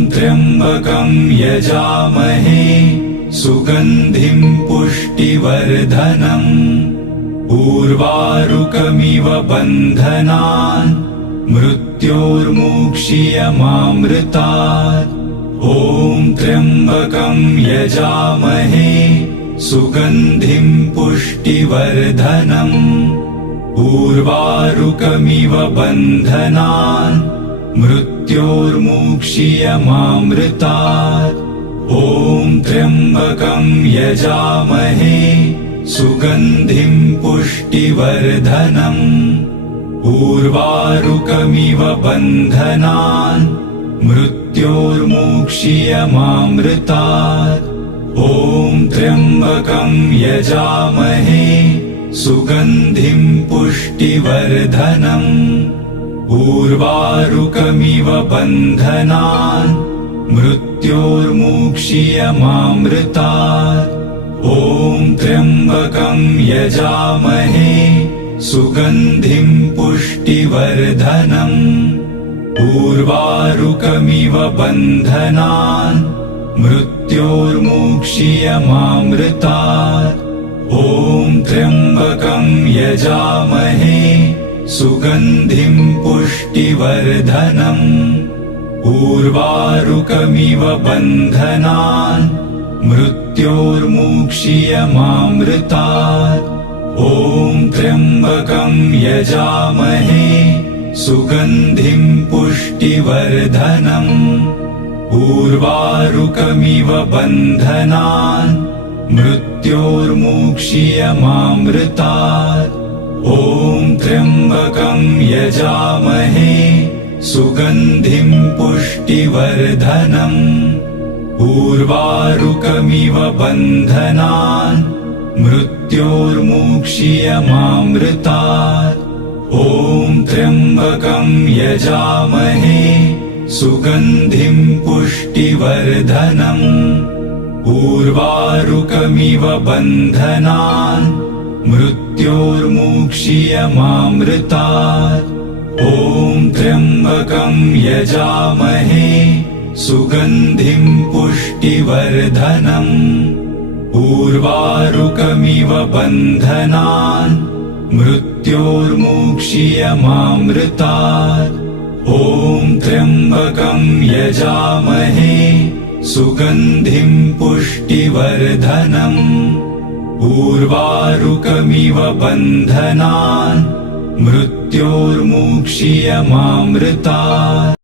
त्र्यम्बकं यजामहे सुगन्धिं पुष्टिवर्धनम् उर्वारुकमिव बन्धनान् मृत्योर्मुक्षीयमामृतात्। त्र्यम्बकं यजामहे सुगन्धिं पुष्टिवर्धनम् उर्वारुकमिव बन्धनान् मृत्योर्मुक्षीयमामृतात्। त्र्यम्बकं यजामहे सुगन्धिं पुष्टिवर्धनम् उर्वारुकमिव बन्धनान् मृत्योर्मुक्षीयमामृतात्। त्र्यम्बकं यजामहे सुगन्धिं पुष्टिवर्धनम् उर्वारुकमिव बन्धनान् मृत्योर्मुक्षीयमामृतात्। त्र्यम्बकं यजामहे सुगन्धिं पुष्टिवर्धनम् उर्वारुकमिव बन्धनान् मृत्योर्मुक्षीयमामृतात्। त्र्यम्बकं यजामहे सुगन्धिं पुष्टिवर्धनम् उर्वारुकमिव बन्धनान् मृत्योर्मुक्षीयमामृतात्। त्र्यम्बकं यजामहे सुगन्धिं पुष्टिवर्धनम् उर्वारुकमिव बन्धनान् मृत्योर्मुक्षीयमामृतात्। त्र्यम्बकं यजामहे सुगन्धिं पुष्टिवर्धनम् उर्वारुकमिव बन्धनान् मृत्योर्मुक्षीयमामृतात्। त्र्यम्बकं यजामहे सुगन्धिं पुष्टिवर्धनम् उर्वारुकमिव बन्धनान् मृत्योर्मुक्षीयमामृतात्। त्र्यम्बकं यजामहे सुगन्धिं पुष्टिवर्धनम् उर्वारुकमिव बन्धनान् मृत्योर्मुक्षीयमामृतात्। त्र्यम्बकं यजामहे सुगन्धिं पुष्टिवर्धनम् उर्वारुकमिव बन्धनान् मृत्योर्मुक्षीयमामृतात्।